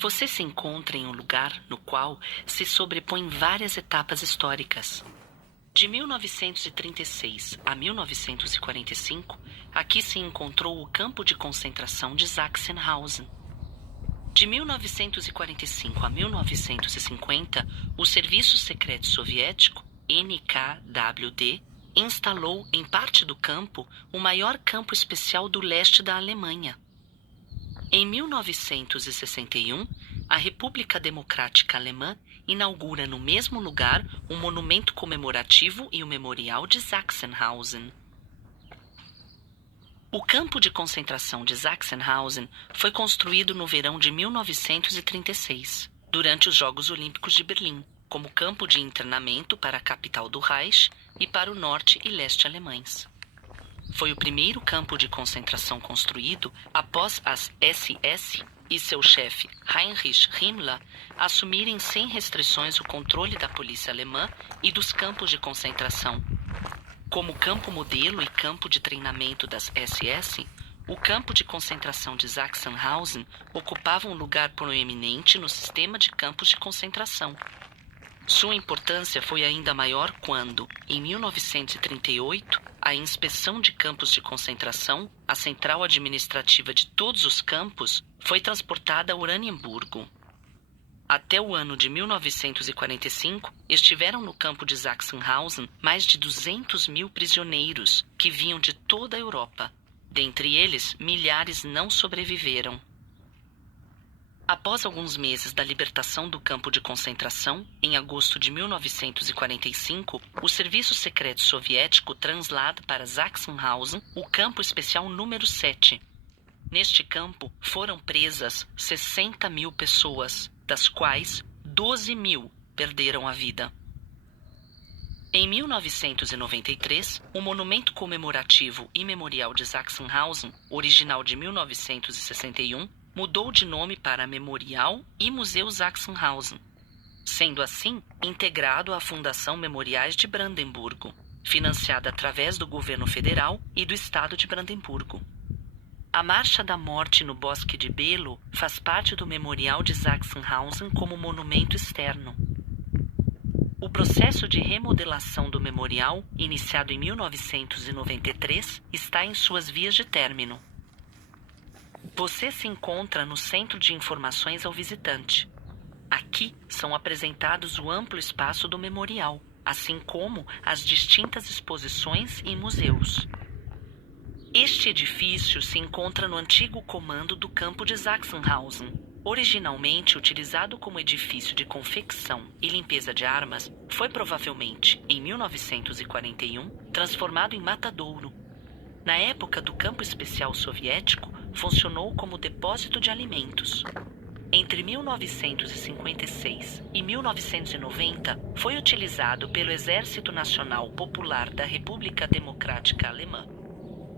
Você se encontra em um lugar no qual se sobrepõem várias etapas históricas. De 1936 a 1945, aqui se encontrou o campo de concentração de Sachsenhausen. De 1945 a 1950, o Serviço Secreto Soviético, NKWD, instalou em parte do campo o maior campo especial do leste da Alemanha. Em 1961, a República Democrática Alemã inaugura no mesmo lugar um monumento comemorativo e o Memorial de Sachsenhausen. O campo de concentração de Sachsenhausen foi construído no verão de 1936, durante os Jogos Olímpicos de Berlim, como campo de internamento para a capital do Reich e para o norte e leste alemães. Foi o primeiro campo de concentração construído após as SS e seu chefe Heinrich Himmler assumirem sem restrições o controle da polícia alemã e dos campos de concentração. Como campo modelo e campo de treinamento das SS, o campo de concentração de Sachsenhausen ocupava um lugar proeminente no sistema de campos de concentração. Sua importância foi ainda maior quando, em 1938, a inspeção de campos de concentração, a central administrativa de todos os campos, foi transportada a Oranienburgo. Até o ano de 1945, estiveram no campo de Sachsenhausen mais de 200 mil prisioneiros que vinham de toda a Europa. Dentre eles, milhares não sobreviveram. Após alguns meses da libertação do campo de concentração, em agosto de 1945, o Serviço Secreto Soviético translada para Sachsenhausen o campo especial número 7. Neste campo foram presas 60 mil pessoas, das quais 12 mil perderam a vida. Em 1993, o monumento comemorativo e memorial de Sachsenhausen, original de 1961, mudou de nome para Memorial e Museu Sachsenhausen, sendo assim integrado à Fundação Memoriais de Brandemburgo, financiada através do governo federal e do estado de Brandemburgo. A Marcha da Morte no Bosque de Belo faz parte do Memorial de Sachsenhausen como monumento externo. O processo de remodelação do memorial, iniciado em 1993, está em suas vias de término. Você se encontra no Centro de Informações ao Visitante. Aqui são apresentados o amplo espaço do memorial, assim como as distintas exposições e museus. Este edifício se encontra no antigo comando do campo de Sachsenhausen. Originalmente utilizado como edifício de confecção e limpeza de armas, foi provavelmente, em 1941, transformado em matadouro. Na época do campo especial soviético, funcionou como depósito de alimentos. Entre 1956 e 1990, foi utilizado pelo Exército Nacional Popular da República Democrática Alemã.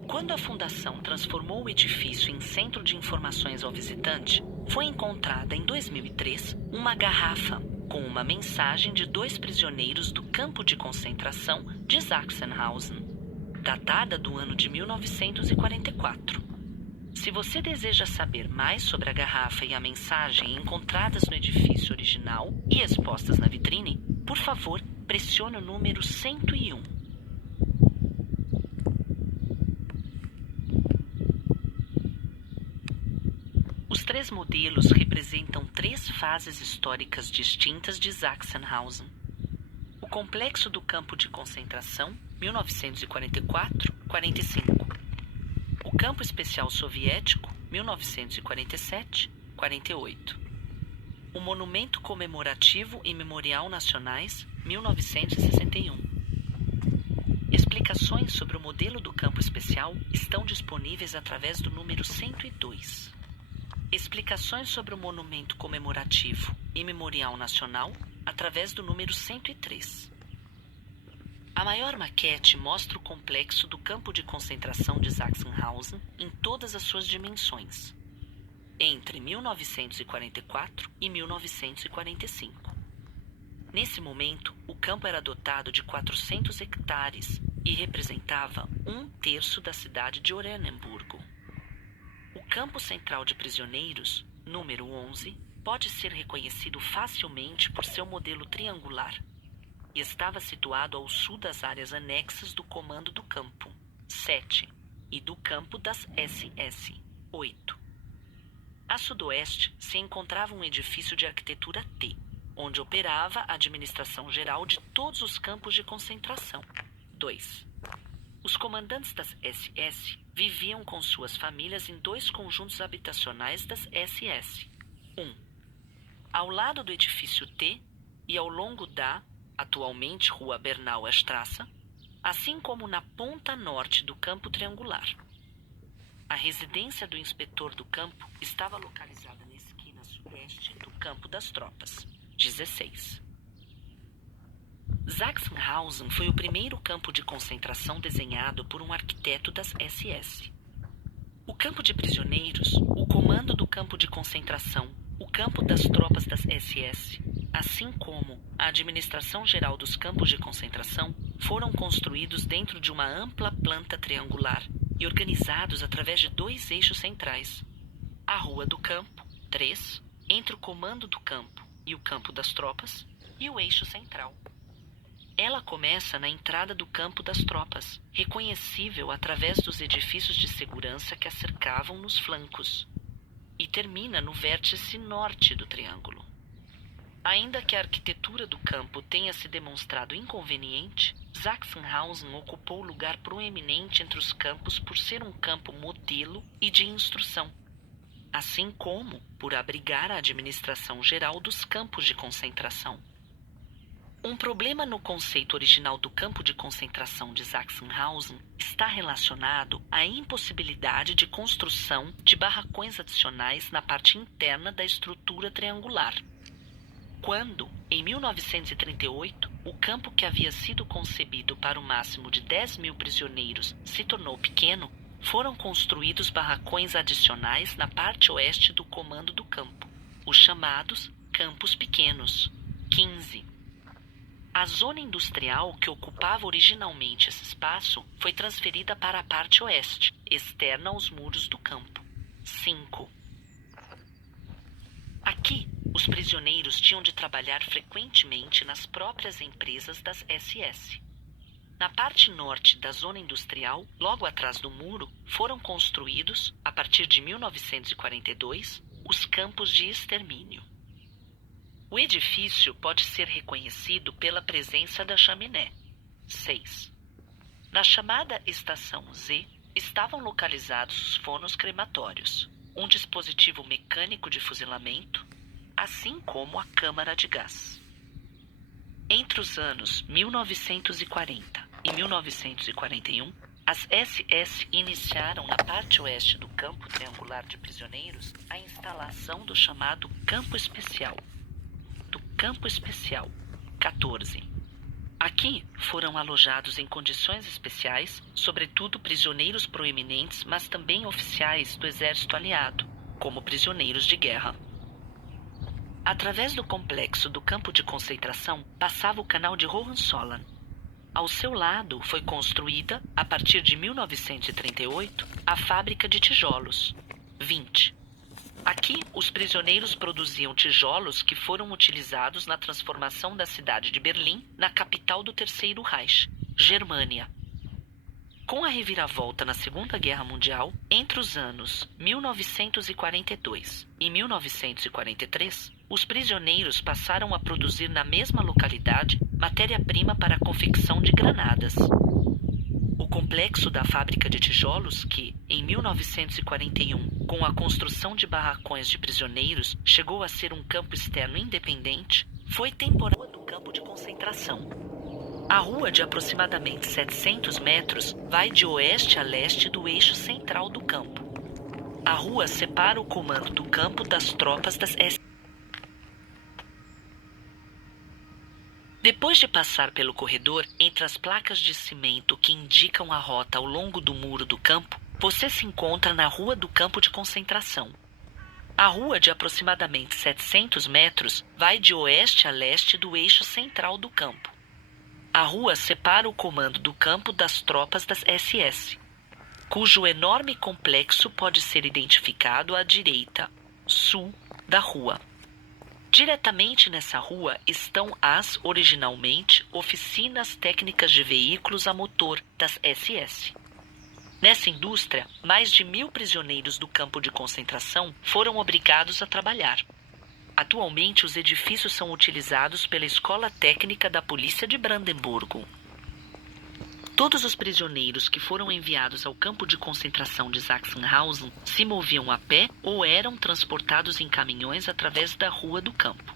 Quando a fundação transformou o edifício em centro de informações ao visitante, foi encontrada em 2003 uma garrafa com uma mensagem de 2 prisioneiros do campo de concentração de Sachsenhausen, datada do ano de 1944. Se você deseja saber mais sobre a garrafa e a mensagem encontradas no edifício original e expostas na vitrine, por favor, pressione o número 101. Os 3 modelos representam 3 fases históricas distintas de Sachsenhausen. O complexo do campo de concentração, 1944-45. O campo especial soviético, 1947-48. O monumento comemorativo e memorial nacionais, 1961. Explicações sobre o modelo do campo especial estão disponíveis através do número 102. Explicações sobre o monumento comemorativo e memorial nacional através do número 103. A maior maquete mostra o complexo do campo de concentração de Sachsenhausen em todas as suas dimensões, entre 1944 e 1945. Nesse momento, o campo era dotado de 400 hectares e representava 1/3 da cidade de Oranienburgo. O campo central de prisioneiros, número 11, pode ser reconhecido facilmente por seu modelo triangular e estava situado ao sul das áreas anexas do Comando do Campo 7 e do Campo das SS 8. A sudoeste se encontrava um edifício de arquitetura T, onde operava a administração geral de todos os campos de concentração. 2. Os comandantes das SS viviam com suas famílias em 2 conjuntos habitacionais das SS. 1. Ao lado do edifício T e ao longo da, atualmente Rua Bernauer-Straße, assim como na ponta norte do campo triangular. A residência do inspetor do campo estava localizada na esquina sudeste do campo das tropas. 16. Sachsenhausen foi o primeiro campo de concentração desenhado por um arquiteto das SS. O campo de prisioneiros, o comando do campo de concentração, o campo das tropas das SS, assim como a administração geral dos campos de concentração, foram construídos dentro de uma ampla planta triangular e organizados através de 2 eixos centrais. A Rua do Campo, 3, entre o comando do campo e o campo das tropas, e o eixo central. Ela começa na entrada do campo das tropas, reconhecível através dos edifícios de segurança que a cercavam nos flancos, e termina no vértice norte do triângulo. Ainda que a arquitetura do campo tenha se demonstrado inconveniente, Sachsenhausen ocupou lugar proeminente entre os campos por ser um campo modelo e de instrução, assim como por abrigar a administração geral dos campos de concentração. Um problema no conceito original do campo de concentração de Sachsenhausen está relacionado à impossibilidade de construção de barracões adicionais na parte interna da estrutura triangular. Quando, em 1938, o campo que havia sido concebido para o máximo de 10.000 prisioneiros se tornou pequeno, foram construídos barracões adicionais na parte oeste do comando do campo, os chamados campos pequenos. 15. A zona industrial que ocupava originalmente esse espaço foi transferida para a parte oeste, externa aos muros do campo. 5. Aqui, os prisioneiros tinham de trabalhar frequentemente nas próprias empresas das SS. Na parte norte da zona industrial, logo atrás do muro, foram construídos, a partir de 1942, os campos de extermínio. O edifício pode ser reconhecido pela presença da chaminé. 6. Na chamada Estação Z, estavam localizados os fornos crematórios, um dispositivo mecânico de fuzilamento, assim como a câmara de gás. Entre os anos 1940 e 1941, as SS iniciaram na parte oeste do campo triangular de prisioneiros a instalação do chamado Campo Especial. Do Campo Especial 14. Aqui foram alojados em condições especiais, sobretudo prisioneiros proeminentes, mas também oficiais do exército aliado, como prisioneiros de guerra. Através do complexo do campo de concentração passava o canal de Hohenzollern. Ao seu lado foi construída, a partir de 1938, a fábrica de tijolos. 20. Aqui, os prisioneiros produziam tijolos que foram utilizados na transformação da cidade de Berlim na capital do Terceiro Reich, Germânia. Com a reviravolta na Segunda Guerra Mundial, entre os anos 1942 e 1943, os prisioneiros passaram a produzir na mesma localidade matéria-prima para a confecção de granadas. O complexo da fábrica de tijolos, que, em 1941, com a construção de barracões de prisioneiros, chegou a ser um campo externo independente, foi temporário do campo de concentração. A rua, de aproximadamente 700 metros, vai de oeste a leste do eixo central do campo. A rua separa o comando do campo das tropas das SS. Depois de passar pelo corredor, entre as placas de cimento que indicam a rota ao longo do muro do campo, você se encontra na Rua do Campo de Concentração. A rua, de aproximadamente 700 metros, vai de oeste a leste do eixo central do campo. A rua separa o comando do campo das tropas das SS, cujo enorme complexo pode ser identificado à direita, sul da rua. Diretamente nessa rua estão originalmente, oficinas técnicas de veículos a motor das SS. Nessa indústria, mais de 1.000 prisioneiros do campo de concentração foram obrigados a trabalhar. Atualmente, os edifícios são utilizados pela Escola Técnica da Polícia de Brandemburgo. Todos os prisioneiros que foram enviados ao campo de concentração de Sachsenhausen se moviam a pé ou eram transportados em caminhões através da rua do campo.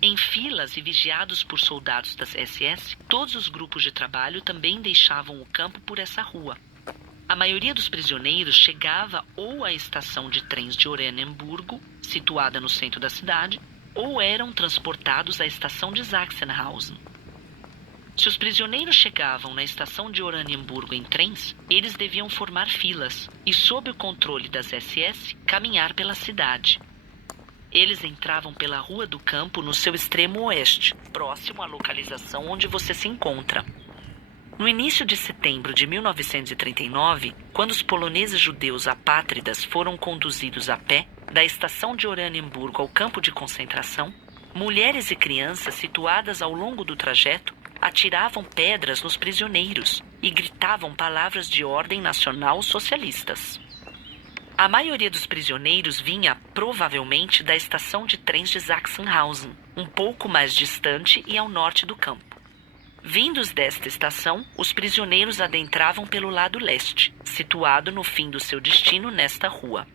Em filas e vigiados por soldados das SS, todos os grupos de trabalho também deixavam o campo por essa rua. A maioria dos prisioneiros chegava ou à estação de trens de Oranienburgo, situada no centro da cidade, ou eram transportados à estação de Sachsenhausen. Se os prisioneiros chegavam na estação de Oranienburgo em trens, eles deviam formar filas e, sob o controle das SS, caminhar pela cidade. Eles entravam pela Rua do Campo no seu extremo oeste, próximo à localização onde você se encontra. No início de setembro de 1939, quando os poloneses judeus apátridas foram conduzidos a pé da estação de Oranienburgo ao campo de concentração, mulheres e crianças situadas ao longo do trajeto atiravam pedras nos prisioneiros e gritavam palavras de ordem nacional socialistas. A maioria dos prisioneiros vinha, provavelmente, da estação de trens de Sachsenhausen, um pouco mais distante e ao norte do campo. Vindos desta estação, os prisioneiros adentravam pelo lado leste, situado no fim do seu destino nesta rua.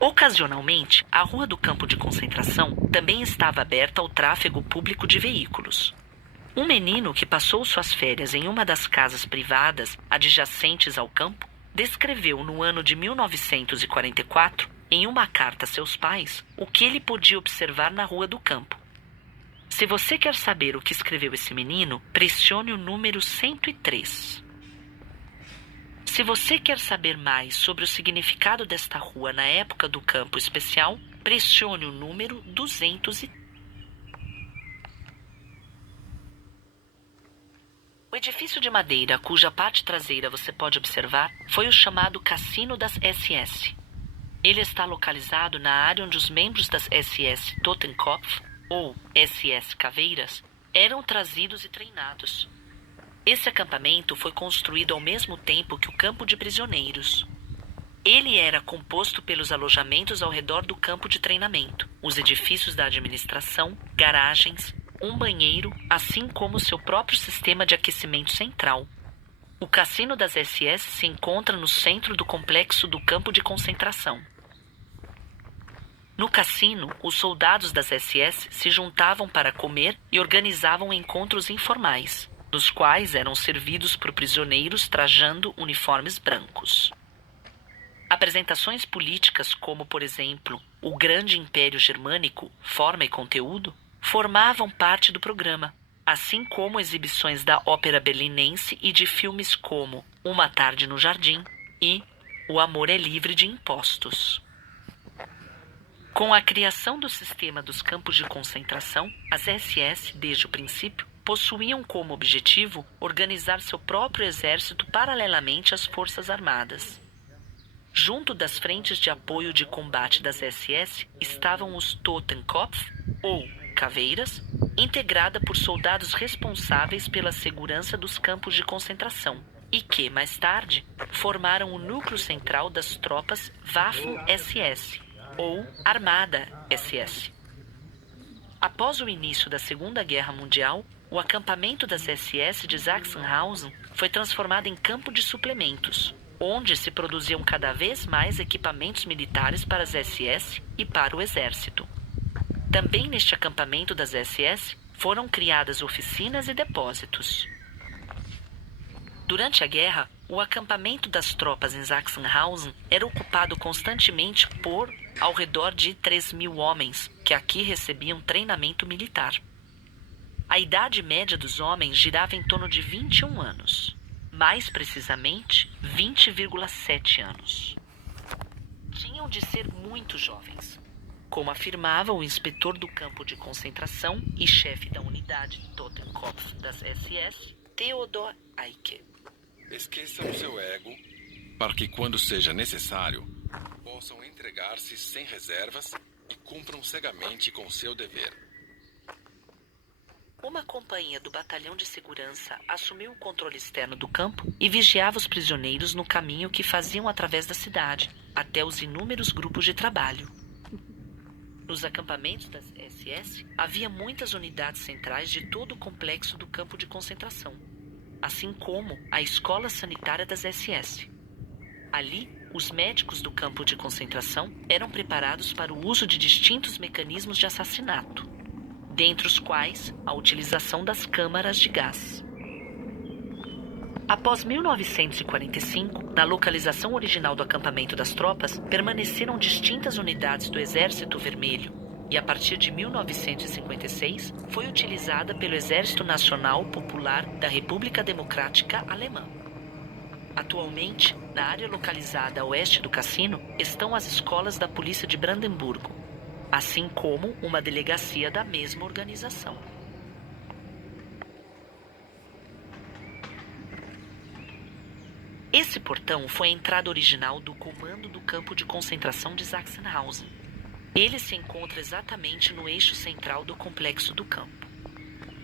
Ocasionalmente, a rua do campo de concentração também estava aberta ao tráfego público de veículos. Um menino que passou suas férias em uma das casas privadas adjacentes ao campo descreveu no ano de 1944, em uma carta a seus pais, o que ele podia observar na rua do campo. Se você quer saber o que escreveu esse menino, pressione o número 103. Se você quer saber mais sobre o significado desta rua na época do campo especial, pressione o número 203. O edifício de madeira, cuja parte traseira você pode observar, foi o chamado Cassino das SS. Ele está localizado na área onde os membros das SS Totenkopf, ou SS Caveiras, eram trazidos e treinados. Esse acampamento foi construído ao mesmo tempo que o campo de prisioneiros. Ele era composto pelos alojamentos ao redor do campo de treinamento, os edifícios da administração, garagens, um banheiro, assim como seu próprio sistema de aquecimento central. O Cassino das SS se encontra no centro do complexo do campo de concentração. No cassino, os soldados das SS se juntavam para comer e organizavam encontros informais, nos quais eram servidos por prisioneiros trajando uniformes brancos. Apresentações políticas como, por exemplo, o Grande Império Germânico, Forma e Conteúdo, formavam parte do programa, assim como exibições da ópera berlinense e de filmes como Uma Tarde no Jardim e O Amor é Livre de Impostos. Com a criação do sistema dos campos de concentração, as SS, desde o princípio, possuíam como objetivo organizar seu próprio exército paralelamente às forças armadas. Junto das frentes de apoio de combate das SS estavam os Totenkopf, ou Caveiras, integrada por soldados responsáveis pela segurança dos campos de concentração, e que, mais tarde, formaram o núcleo central das tropas Waffen-SS, ou Armada SS. Após o início da Segunda Guerra Mundial, o acampamento das SS de Sachsenhausen foi transformado em campo de suplementos, onde se produziam cada vez mais equipamentos militares para as SS e para o exército. Também neste acampamento das SS foram criadas oficinas e depósitos. Durante a guerra, o acampamento das tropas em Sachsenhausen era ocupado constantemente por ao redor de 3.000 homens, que aqui recebiam treinamento militar. A idade média dos homens girava em torno de 21 anos. Mais precisamente, 20,7 anos. Tinham de ser muito jovens, como afirmava o inspetor do campo de concentração e chefe da unidade Totenkopf das SS, Theodor Eicke. Esqueçam o seu ego para que, quando seja necessário, possam entregar-se sem reservas e cumpram cegamente com seu dever. Uma companhia do Batalhão de Segurança assumiu o controle externo do campo e vigiava os prisioneiros no caminho que faziam através da cidade, até os inúmeros grupos de trabalho. Nos acampamentos das SS, havia muitas unidades centrais de todo o complexo do campo de concentração, assim como a escola sanitária das SS. Ali, os médicos do campo de concentração eram preparados para o uso de distintos mecanismos de assassinato, dentre os quais a utilização das câmaras de gás. Após 1945, na localização original do acampamento das tropas, permaneceram distintas unidades do Exército Vermelho e, a partir de 1956, foi utilizada pelo Exército Nacional Popular da República Democrática Alemã. Atualmente, na área localizada a oeste do cassino, estão as escolas da Polícia de Brandemburgo, assim como uma delegacia da mesma organização. Esse portão foi a entrada original do comando do campo de concentração de Sachsenhausen. Ele se encontra exatamente no eixo central do complexo do campo.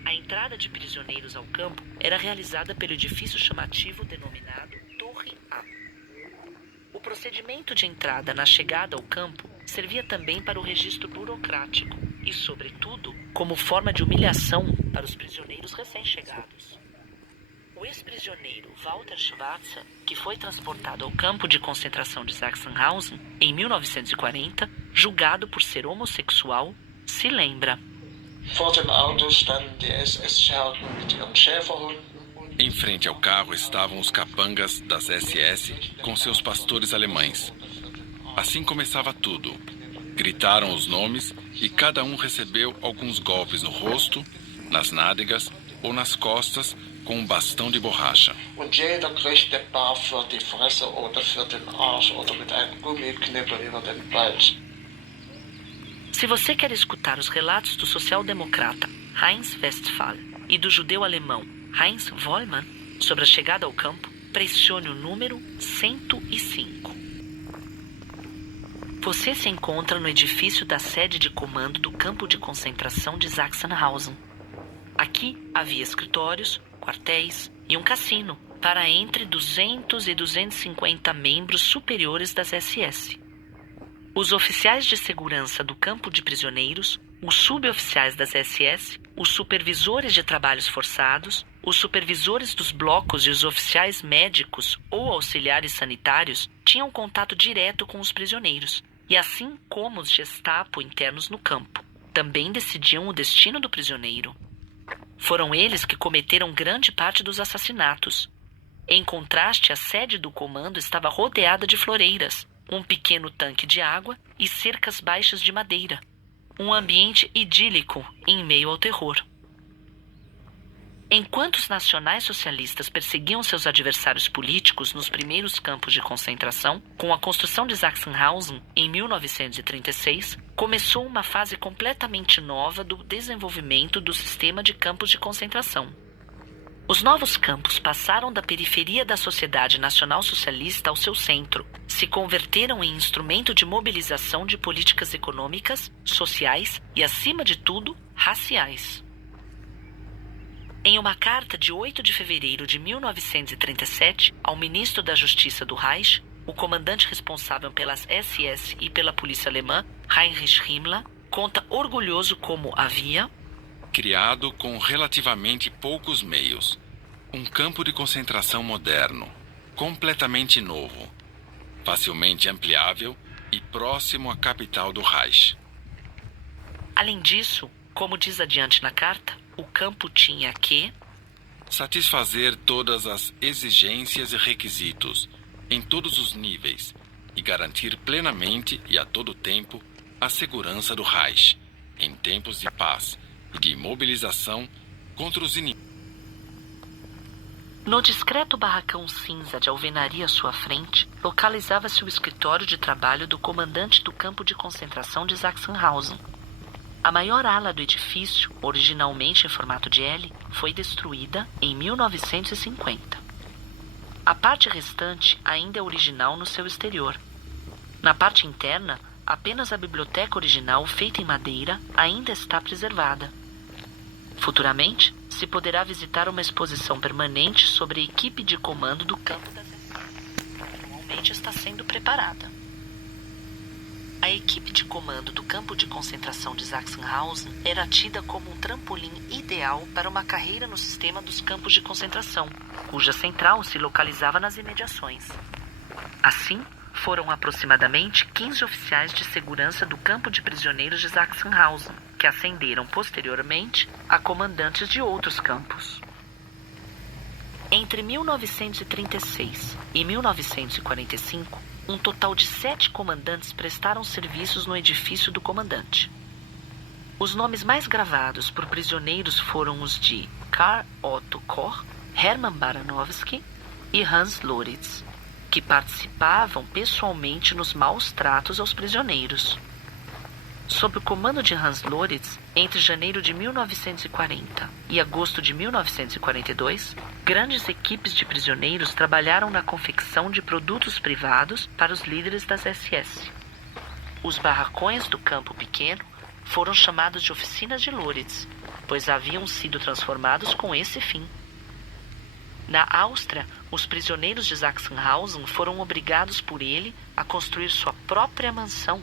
A entrada de prisioneiros ao campo era realizada pelo edifício chamativo denominado Torre A. O procedimento de entrada na chegada ao campo servia também para o registro burocrático e, sobretudo, como forma de humilhação para os prisioneiros recém-chegados. O ex-prisioneiro Walter Schwarzer, que foi transportado ao campo de concentração de Sachsenhausen em 1940, julgado por ser homossexual, se lembra. Vor dem Auto standen die SS-Schergen mit ihren Schäferhunden. Em frente ao carro estavam os capangas das SS com seus pastores alemães. Assim começava tudo. Gritaram os nomes e cada um recebeu alguns golpes no rosto, nas nádegas ou nas costas com um bastão de borracha. Und jeder kriegte bar für die Fresse oder für den Arsch oder mit einem Gummiknibbel über den Balz. Se você quer escutar os relatos do social-democrata Heinz Westphal e do judeu alemão Heinz Wollmann sobre a chegada ao campo, pressione o número 105. Você se encontra no edifício da sede de comando do campo de concentração de Sachsenhausen. Aqui havia escritórios, quartéis e um cassino para entre 200 e 250 membros superiores das SS. Os oficiais de segurança do campo de prisioneiros, os suboficiais das SS, os supervisores de trabalhos forçados, os supervisores dos blocos e os oficiais médicos ou auxiliares sanitários tinham contato direto com os prisioneiros, e assim como os Gestapo internos no campo, também decidiam o destino do prisioneiro. Foram eles que cometeram grande parte dos assassinatos. Em contraste, a sede do comando estava rodeada de floreiras, um pequeno tanque de água e cercas baixas de madeira. Um ambiente idílico em meio ao terror. Enquanto os nacionais-socialistas perseguiam seus adversários políticos nos primeiros campos de concentração, com a construção de Sachsenhausen em 1936, começou uma fase completamente nova do desenvolvimento do sistema de campos de concentração. Os novos campos passaram da periferia da sociedade nacional-socialista ao seu centro, se converteram em instrumento de mobilização de políticas econômicas, sociais e, acima de tudo, raciais. Em uma carta de 8 de fevereiro de 1937 ao ministro da Justiça do Reich, o comandante responsável pelas SS e pela polícia alemã, Heinrich Himmler, conta orgulhoso como havia criado com relativamente poucos meios, um campo de concentração moderno, completamente novo, facilmente ampliável e próximo à capital do Reich. Além disso, como diz adiante na carta, o campo tinha que satisfazer todas as exigências e requisitos, em todos os níveis, e garantir plenamente e a todo tempo a segurança do Reich, em tempos de paz e de mobilização contra os inimigos. No discreto barracão cinza de alvenaria à sua frente, localizava-se o escritório de trabalho do comandante do campo de concentração de Sachsenhausen. A maior ala do edifício, originalmente em formato de L, foi destruída em 1950. A parte restante ainda é original no seu exterior. Na parte interna, apenas a biblioteca original, feita em madeira, ainda está preservada. Futuramente, se poderá visitar uma exposição permanente sobre a equipe de comando do campo das SS, que atualmente está sendo preparada. A equipe de comando do campo de concentração de Sachsenhausen era tida como um trampolim ideal para uma carreira no sistema dos campos de concentração, cuja central se localizava nas imediações. Assim, foram aproximadamente 15 oficiais de segurança do campo de prisioneiros de Sachsenhausen, que ascenderam posteriormente a comandantes de outros campos. Entre 1936 e 1945, um total de 7 comandantes prestaram serviços no edifício do comandante. Os nomes mais gravados por prisioneiros foram os de Karl Otto Koch, Hermann Baranowski e Hans Loritz, que participavam pessoalmente nos maus tratos aos prisioneiros. Sob o comando de Hans Loritz, entre janeiro de 1940 e agosto de 1942, grandes equipes de prisioneiros trabalharam na confecção de produtos privados para os líderes das SS. Os barracões do campo pequeno foram chamados de oficinas de Loritz, pois haviam sido transformados com esse fim. Na Áustria, os prisioneiros de Sachsenhausen foram obrigados por ele a construir sua própria mansão.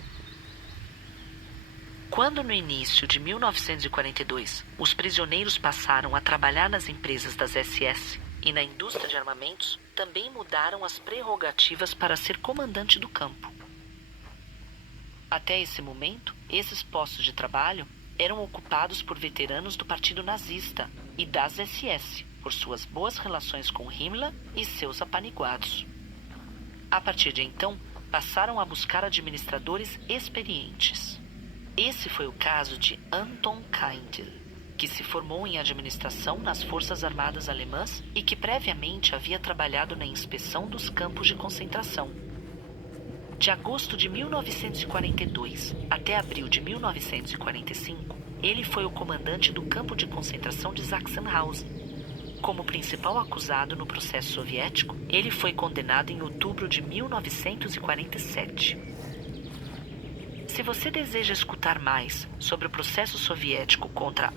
Quando, no início de 1942, os prisioneiros passaram a trabalhar nas empresas das SS e na indústria de armamentos, também mudaram as prerrogativas para ser comandante do campo. Até esse momento, esses postos de trabalho eram ocupados por veteranos do Partido Nazista e das SS, por suas boas relações com Himmler e seus apaniguados. A partir de então, passaram a buscar administradores experientes. Esse foi o caso de Anton Kaindl, que se formou em administração nas Forças Armadas Alemãs e que previamente havia trabalhado na inspeção dos campos de concentração. De agosto de 1942 até abril de 1945, ele foi o comandante do campo de concentração de Sachsenhausen. Como principal acusado no processo soviético, ele foi condenado em outubro de 1947. Se você deseja escutar mais sobre o processo soviético contra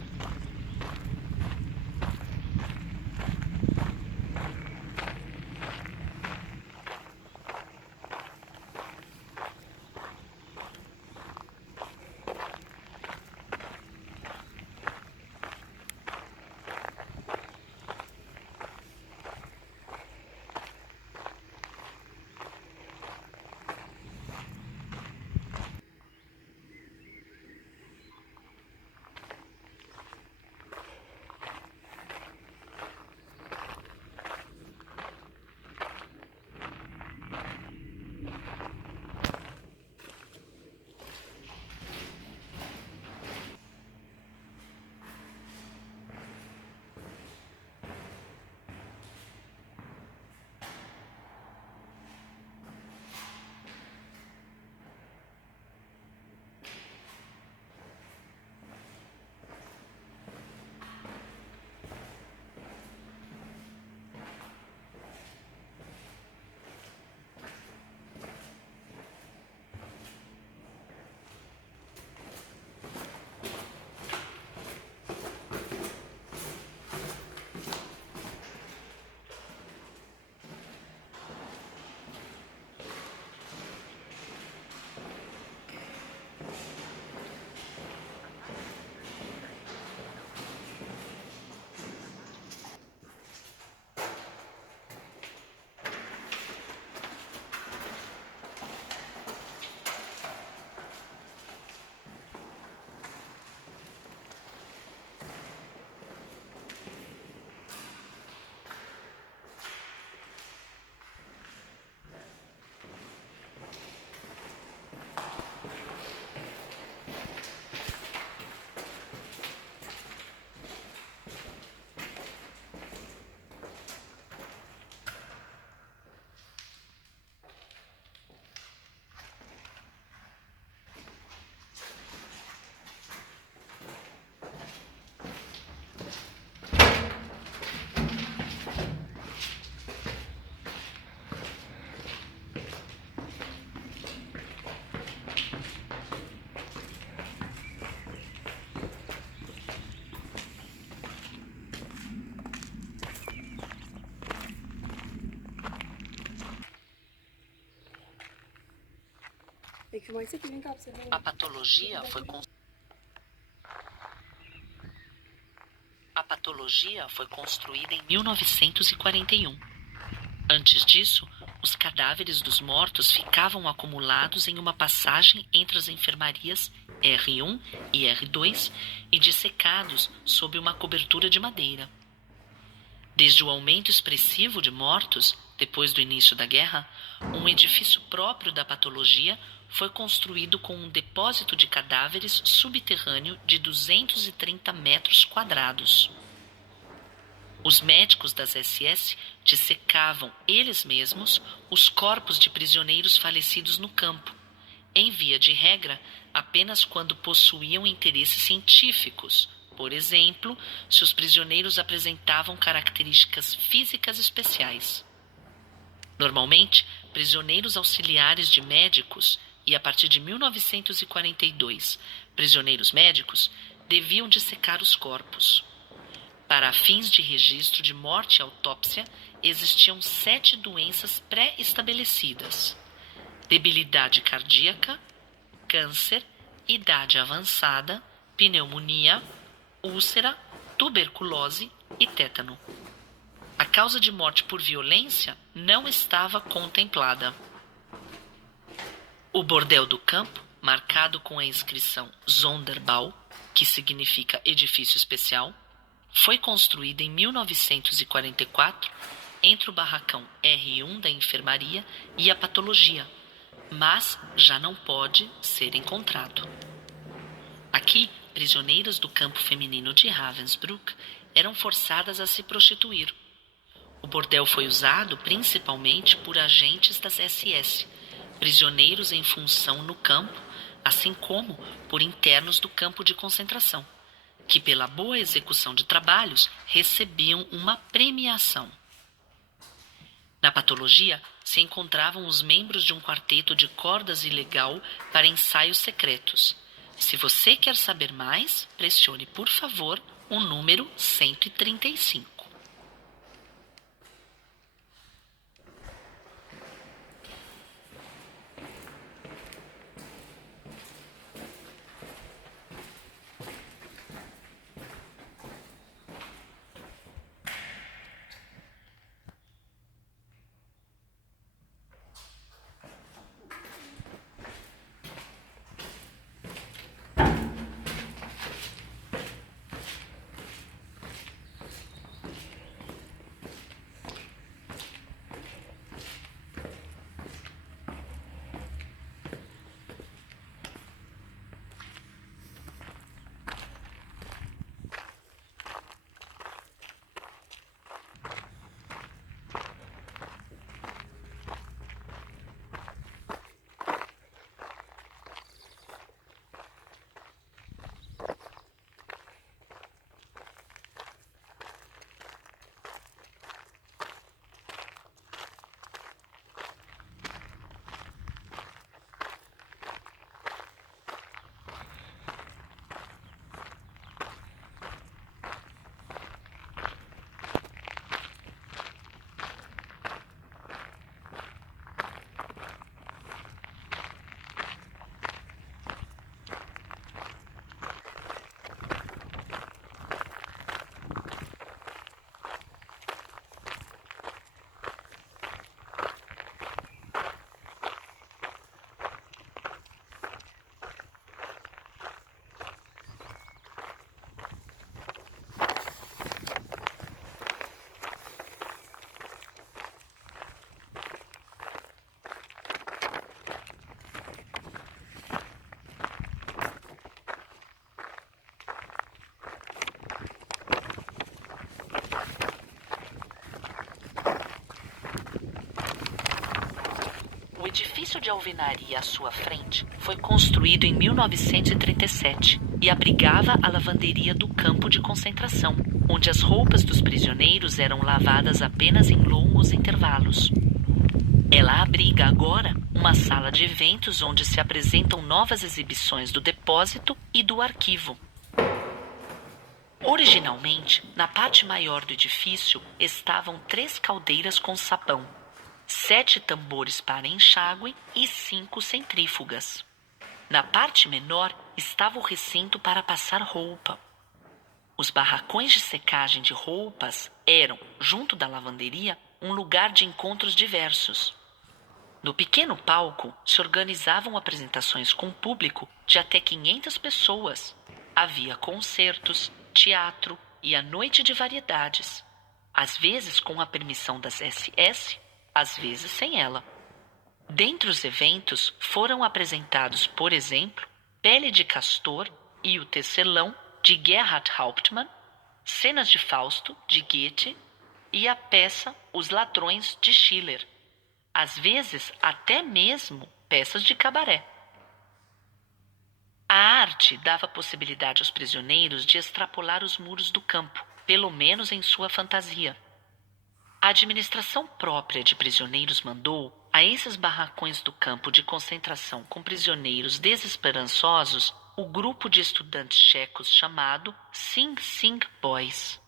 A patologia foi construída em 1941. Antes disso, os cadáveres dos mortos ficavam acumulados em uma passagem entre as enfermarias R1 e R2 e dissecados sob uma cobertura de madeira. Desde o aumento expressivo de mortos, depois do início da guerra, um edifício próprio da patologia foi construído com um depósito de cadáveres subterrâneo de 230 metros quadrados. Os médicos das SS dissecavam eles mesmos os corpos de prisioneiros falecidos no campo, em via de regra, apenas quando possuíam interesses científicos. Por exemplo, se os prisioneiros apresentavam características físicas especiais. Normalmente, prisioneiros auxiliares de médicos e, a partir de 1942, prisioneiros médicos deviam dissecar os corpos. Para fins de registro de morte e autópsia, existiam 7 doenças pré-estabelecidas: debilidade cardíaca, câncer, idade avançada, pneumonia, úlcera, tuberculose e tétano. A causa de morte por violência não estava contemplada. O bordel do campo, marcado com a inscrição Sonderbau, que significa edifício especial, foi construído em 1944 entre o barracão R1 da enfermaria e a patologia, mas já não pode ser encontrado. Aqui, prisioneiras do campo feminino de Ravensbrück eram forçadas a se prostituir. O bordel foi usado principalmente por agentes das SS, prisioneiros em função no campo, assim como por internos do campo de concentração, que pela boa execução de trabalhos recebiam uma premiação. Na patologia se encontravam os membros de um quarteto de cordas ilegal para ensaios secretos. Se você quer saber mais, pressione, por favor, o número 135. O edifício de alvenaria à sua frente foi construído em 1937 e abrigava a lavanderia do campo de concentração, onde as roupas dos prisioneiros eram lavadas apenas em longos intervalos. Ela abriga agora uma sala de eventos onde se apresentam novas exibições do depósito e do arquivo. Originalmente, na parte maior do edifício estavam 3 caldeiras com sabão. 7 tambores para enxágue e 5 centrífugas. Na parte menor estava o recinto para passar roupa. Os barracões de secagem de roupas eram, junto da lavanderia, um lugar de encontros diversos. No pequeno palco se organizavam apresentações com público de até 500 pessoas. Havia concertos, teatro e a noite de variedades. Às vezes com a permissão das SS, às vezes sem ela. Dentre os eventos foram apresentados, por exemplo, Pele de Castor e o Tecelão, de Gerhard Hauptmann, cenas de Fausto, de Goethe, e a peça Os Ladrões, de Schiller. Às vezes, até mesmo peças de cabaré. A arte dava possibilidade aos prisioneiros de extrapolar os muros do campo, pelo menos em sua fantasia. A administração própria de prisioneiros mandou, a esses barracões do campo de concentração com prisioneiros desesperançosos, o grupo de estudantes tchecos chamado Sing Sing Boys.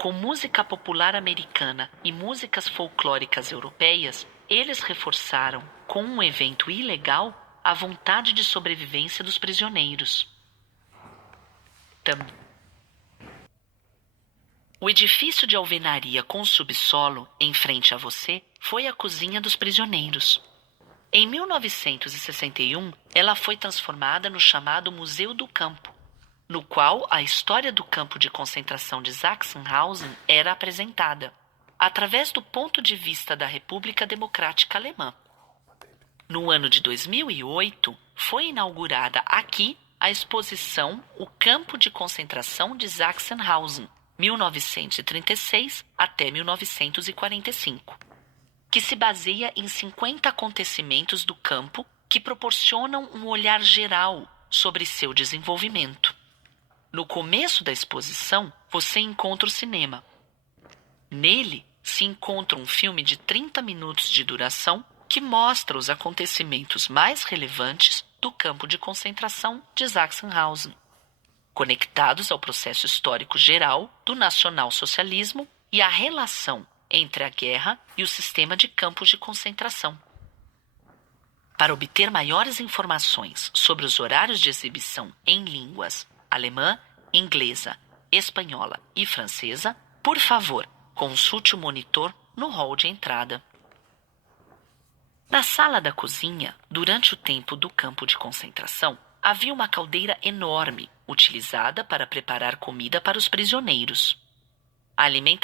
Com música popular americana e músicas folclóricas europeias, eles reforçaram, com um evento ilegal, a vontade de sobrevivência dos prisioneiros. O edifício de alvenaria com subsolo, em frente a você, foi a cozinha dos prisioneiros. Em 1961, ela foi transformada no chamado Museu do Campo, no qual a história do campo de concentração de Sachsenhausen era apresentada, através do ponto de vista da República Democrática Alemã. No ano de 2008, foi inaugurada aqui a exposição O Campo de Concentração de Sachsenhausen, 1936 até 1945, que se baseia em 50 acontecimentos do campo que proporcionam um olhar geral sobre seu desenvolvimento. No começo da exposição, você encontra o cinema. Nele, se encontra um filme de 30 minutos de duração que mostra os acontecimentos mais relevantes do campo de concentração de Sachsenhausen, conectados ao processo histórico geral do nacionalsocialismo e à relação entre a guerra e o sistema de campos de concentração. Para obter maiores informações sobre os horários de exibição em línguas alemã, inglesa, espanhola e francesa, por favor, consulte o monitor no hall de entrada. Na sala da cozinha, durante o tempo do campo de concentração, havia uma caldeira enorme, utilizada para preparar comida para os prisioneiros. A alimentação